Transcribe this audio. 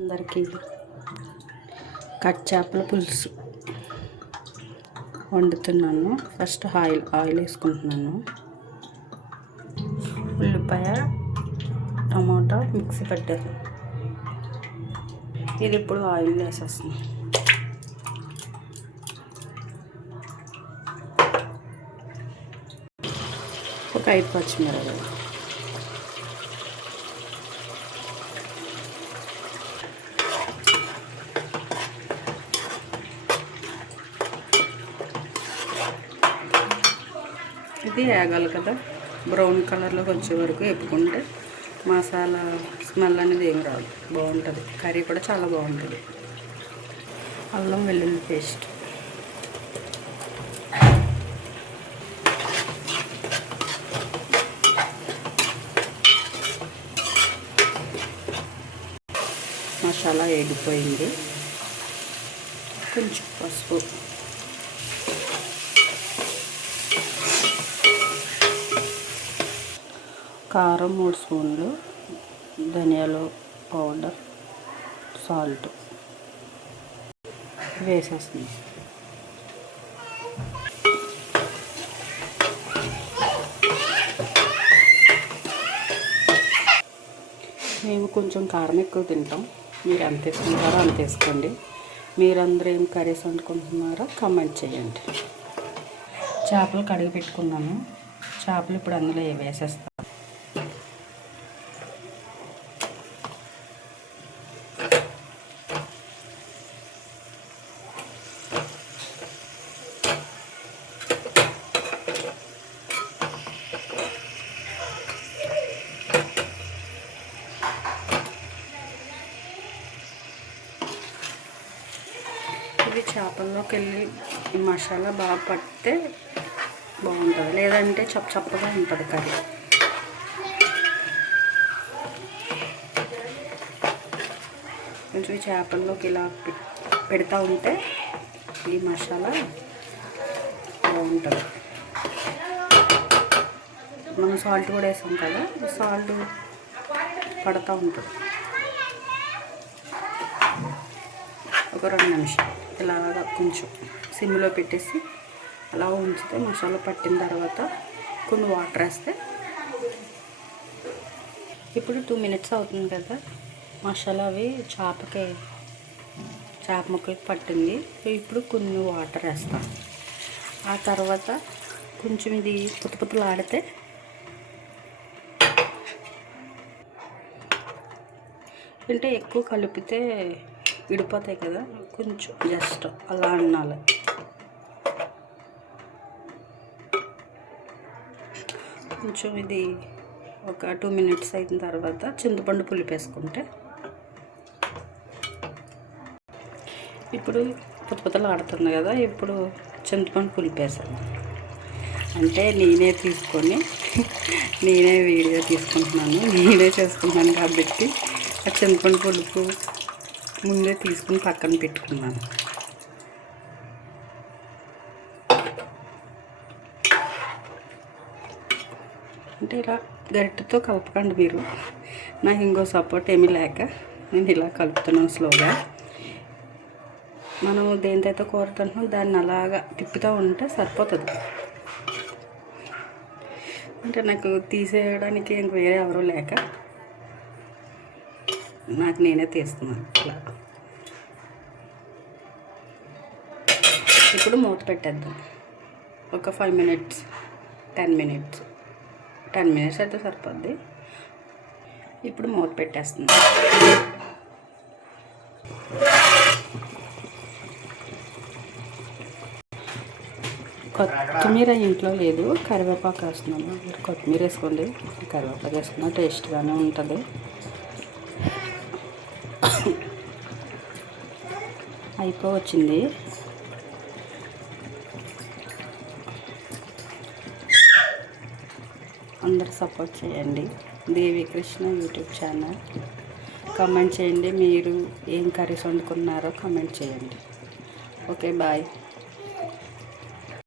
అందరికీ కట్ చేపల పులుసు వండుతున్నాను. ఫస్ట్ ఆయిల్ వేసుకుంటున్నాను. ఉల్లిపాయ టమాటా మిక్సీ పట్టాను. ఇది ఇప్పుడు ఆయిల్ వేసేస్తున్నాను. ఒక 5 పచ్చిమిరపకాయలు, ఇది వేగాలి కదా, బ్రౌన్ కలర్లోకి వచ్చే వరకు వేపుకుంటే మసాలా స్మెల్ అనేది ఏం రాదు, బాగుంటుంది. కర్రీ కూడా చాలా బాగుంటుంది. అల్లం వెల్లుల్లి పేస్ట్, మసాలా వేగిపోయింది. కొంచెం పసుపు, కారం 3 స్పూన్లు, ధనియాల పౌడర్, సాల్ట్ వేసేస్తుంది. మేము కొంచెం కారం ఎక్కువ తింటాం. మీరు ఎంత వేసుకుంటారో అంత వేసుకోండి. మీరందరూ ఏం కర్రీస్ వండుకుంటున్నారో కామెంట్ చేయండి. చేపలు కడిగి పెట్టుకున్నాను. చేపలు ఇప్పుడు అందులో వేసేస్తాను. ఇది చేపల్లోకి వెళ్ళి ఈ మసాలా బాగా పడితే బాగుంటుంది, లేదంటే చప్పగా ఉంటుంది కర్రీ. కొంచెం ఈ చేపల్లోకి ఇలా పెడతా ఉంటే ఈ మసాలా బాగుంటుంది. మనం సాల్ట్ కూడా వేసాం కదా, సాల్ట్ పడుతూ ఉంటుంది. ఒక 2 నిమిషాలు ఇలాగా కొంచెం సిమ్లో పెట్టేసి అలా ఉంచితే మసాలా పట్టిన తర్వాత కొన్ని వాటర్ వేస్తే ఇప్పుడు 2 మినిట్స్ అవుతుంది కదా. మసాలా అవి చేప ముక్కలకి పట్టింది. ఇప్పుడు కొన్ని వాటర్ వేస్తాం. ఆ తర్వాత కొంచెం ఇది పుత్తలాడితే అంటే ఎక్కువ కలిపితే విడిపోతాయి కదా, కొంచెం జస్ట్ అలా అన్నాలి. కొంచెం ఇది ఒక 2 మినిట్స్ అయిన తర్వాత చింతపండు పులుపు వేసుకుంటే ఇప్పుడు పుత్తలాడుతుంది కదా. ఇప్పుడు చింతపండు పులుపు వేసాను. అంటే నేనే తీసుకొని నేనే వీడియో తీసుకుంటున్నాను, నేనే చేసుకుంటున్నాను కాబట్టి ఆ చింతపండు పులుపు ముందే తీసుకుని పక్కన పెట్టుకున్నాను. అంటే ఇలా గరిటెతో కలపకండి మీరు. నాకు ఇంకో సపోర్ట్ ఏమీ లేక నేను ఇలా కలుపుతున్నాను స్లోగా. మనం దేనితో కూర తింటున్నాం దాన్ని అలాగా తిప్పుతూ ఉంటే సరిపోతుంది. అంటే నాకు తీసేయడానికి ఇంక వేరే ఎవరూ లేక నాకు నేనే తీస్తున్నాను ఇలా. ఇప్పుడు మూత పెట్టేద్దాం. ఒక 5 మినిట్స్ 10 మినిట్స్ 10 మినిట్స్ అయితే సరిపోద్ది. ఇప్పుడు మూత పెట్టేస్తుంది. కొత్తిమీర ఇంట్లో లేదు, కరివేపాకు వేస్తున్నాను. మీరు కొత్తిమీర వేసుకోండి, కరివేపాకు వేసుకున్నా టేస్ట్గానే ఉంటుంది. అయిపోవచ్చింది. అందరు సపోర్ట్ చేయండి. Devi Krishna YouTube channel. Comment చేయండి, మీరు ఏం కర్రీస్ వండుకున్నారో కామెంట్ చేయండి. Okay, bye.